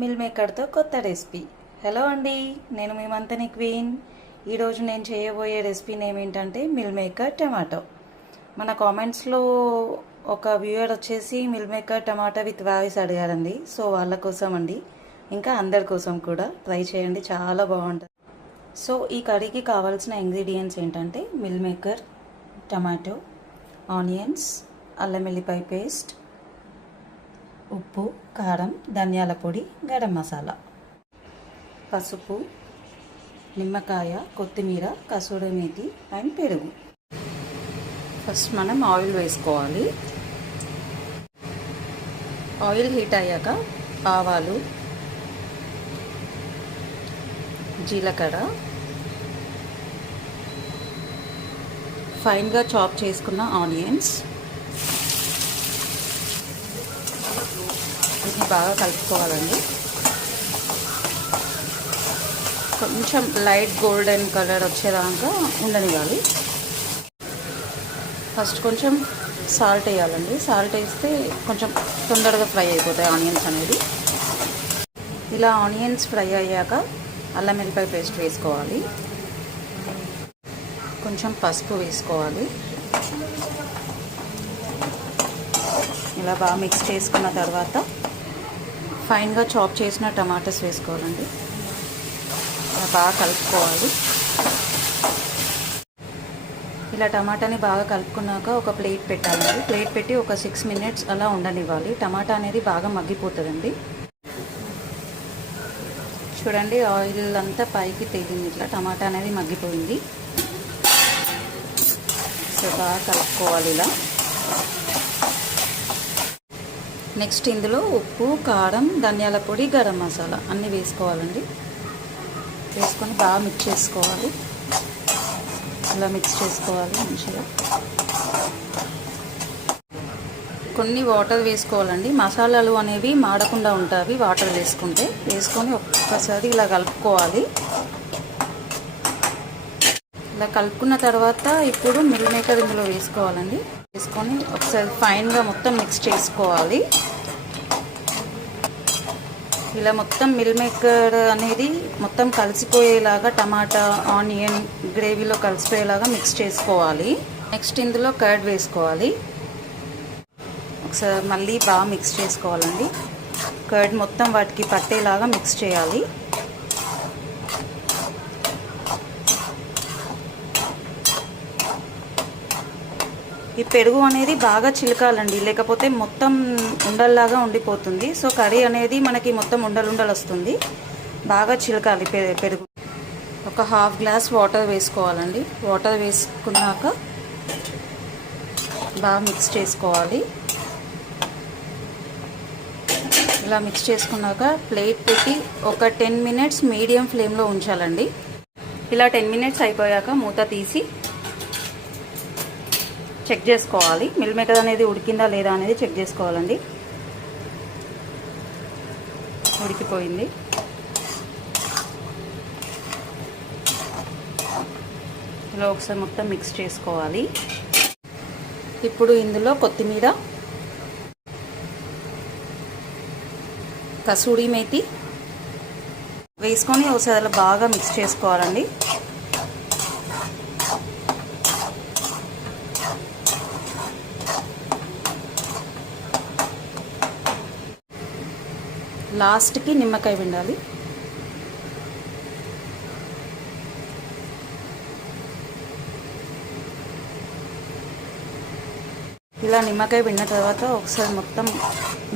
Mill మేకర్తో కొత్త recipe. Hello అండి, నేను మీ మంతని క్వీన్. ఈరోజు నేను చేయబోయే రెసిపీ నేమ్ ఏంటంటే మిల్ మేకర్ టమాటో. మన కామెంట్స్లో ఒక వ్యూయర్ వచ్చేసి meal maker tomato with voice అడిగారండి. సో వాళ్ళ కోసం అండి, ఇంకా అందరి కోసం కూడా ట్రై చేయండి, చాలా బాగుంటుంది. సో ఈ కర్రీకి కావాల్సిన ఇంగ్రీడియంట్స్ ఏంటంటే మిల్ మేకర్, టమాటో, ఆనియన్స్, అల్లం వెల్లిపాయ పేస్ట్, ఉప్పు, కారం, ధనియాల పొడి, గరం మసాలా, పసుపు, నిమ్మకాయ, కొత్తిమీర, కసూరి మేతి అండ్ పెరుగు. ఫస్ట్ మనం ఆయిల్ వేసుకోవాలి. ఆయిల్ హీట్ అయ్యాక ఆవాలు, జీలకర్ర, ఫైన్గా చాప్ చేసుకున్న ఆనియన్స్, వీటిని బాగా కలుపుకోవాలండి. కొంచెం లైట్ గోల్డెన్ కలర్ వచ్చేదాకా ఉండనివ్వాలి. ఫస్ట్ కొంచెం సాల్ట్ వేయాలండి. సాల్ట్ వేస్తే కొంచెం తొందరగా ఫ్రై అయిపోతాయి ఆనియన్స్ అనేది. ఇలా ఆనియన్స్ ఫ్రై అయ్యాక అల్లం వెల్లిపాయ పేస్ట్ వేసుకోవాలి. కొంచెం పసుపు వేసుకోవాలి. ఇలా బాగా మిక్స్ చేసుకున్న తర్వాత ఫైన్గా చాప్ చేసిన టమాటాస్ వేసుకోవాలండి. ఇలా బాగా కలుపుకోవాలి. ఇలా టమాటాని బాగా కలుపుకున్నాక ఒక ప్లేట్ పెట్టాలండి. ప్లేట్ పెట్టి ఒక 6 minutes అలా ఉండనివ్వాలి. టమాటా అనేది బాగా మగ్గిపోతుందండి. చూడండి, ఆయిల్ అంతా పైకి తేలింది. ఇట్లా టమాటా అనేది మగ్గిపోయింది. సో బాగా కలుపుకోవాలి ఇలా. నెక్స్ట్ ఇందులో ఉప్పు, కారం, ధనియాల పొడి, గరం మసాలా అన్నీ వేసుకోవాలండి. వేసుకొని బాగా మిక్స్ చేసుకోవాలి. ఇలా మిక్స్ చేసుకోవాలి మంచిగా. కొన్ని వాటర్ వేసుకోవాలండి. మసాలాలు అనేవి మాడకుండా ఉంటాయి వాటర్ వేసుకొని ఒక్కసారి ఇలా కలుపుకోవాలి. ఇలా కలుపుకున్న తర్వాత ఇప్పుడు మిల్ మేకర్ ఇందులో వేసుకోవాలండి. వేసుకొని ఒకసారి ఫైన్గా మొత్తం మిక్స్ చేసుకోవాలి. ఇలా మొత్తం మిల్ మేకర్ అనేది మొత్తం కలిసిపోయేలాగా టమాటా, ఆనియన్ గ్రేవీలో కలిసిపోయేలాగా మిక్స్ చేసుకోవాలి. నెక్స్ట్ ఇందులో కర్డ్ వేసుకోవాలి. ఒకసారి మళ్ళీ బాగా మిక్స్ చేసుకోవాలండి. కర్డ్ మొత్తం వాటికి పట్టేలాగా మిక్స్ చేయాలి. ఈ పెరుగు అనేది బాగా చిలకాలండి, లేకపోతే మొత్తం ఉండల్లాగా ఉండిపోతుంది. సో కర్రీ అనేది మనకి మొత్తం ఉండలు వస్తుంది. బాగా చిలకాలి పెరుగు. ఒక 1/2 glass వాటర్ వేసుకోవాలండి. వాటర్ వేసుకున్నాక బాగా మిక్స్ చేసుకోవాలి. ఇలా మిక్స్ చేసుకున్నాక ప్లేట్ పెట్టి ఒక 10 minutes మీడియం ఫ్లేమ్లో ఉంచాలండి. ఇలా 10 minutes అయిపోయాక మూత తీసి చెక్ చేసుకోవాలి. మిల్ మేకర్ అనేది ఉడికిందా లేదా అనేది చెక్ చేసుకోవాలండి. ఉడికిపోయింది. ఇలా ఒకసారి మొత్తం మిక్స్ చేసుకోవాలి. ఇప్పుడు ఇందులో కొత్తిమీర, కసూరి మేతి వేసుకొని ఒకసారి బాగా మిక్స్ చేసుకోవాలండి. లాస్ట్కి నిమ్మకాయ పిండాలి. ఇలా నిమ్మకాయ పిండిన తర్వాత ఒకసారి మొత్తం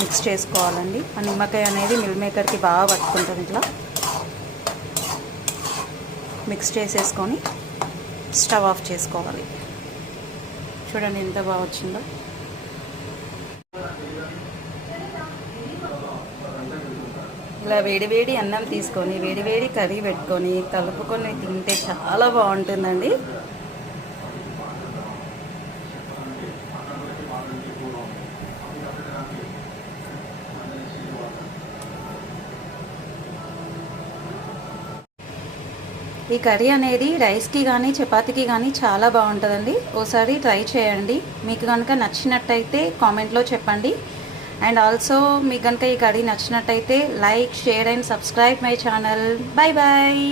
మిక్స్ చేసుకోవాలండి. ఆ నిమ్మకాయ అనేది మిల్ మేకర్కి బాగా పట్టుకుంటుంది. ఇట్లా మిక్స్ చేసేసుకొని స్టవ్ ఆఫ్ చేసుకోవాలి. చూడండి ఎంత బాగా వచ్చిందో. ఇలా వేడివేడి అన్నం తీసుకొని వేడివేడి కర్రీ పెట్టుకొని కలుపుకొని తింటే చాలా బాగుంటుందండి. ఈ కర్రీ అనేది రైస్కి కానీ చపాతీకి కానీ చాలా బాగుంటుందండి. ఓసారి ట్రై చేయండి. మీకు కనుక నచ్చినట్టయితే కామెంట్లో చెప్పండి. అండ్ ఆల్సో మీకు కనుక ఈ కర్రీ నచ్చినట్టయితే like, share and subscribe my channel. Bye bye.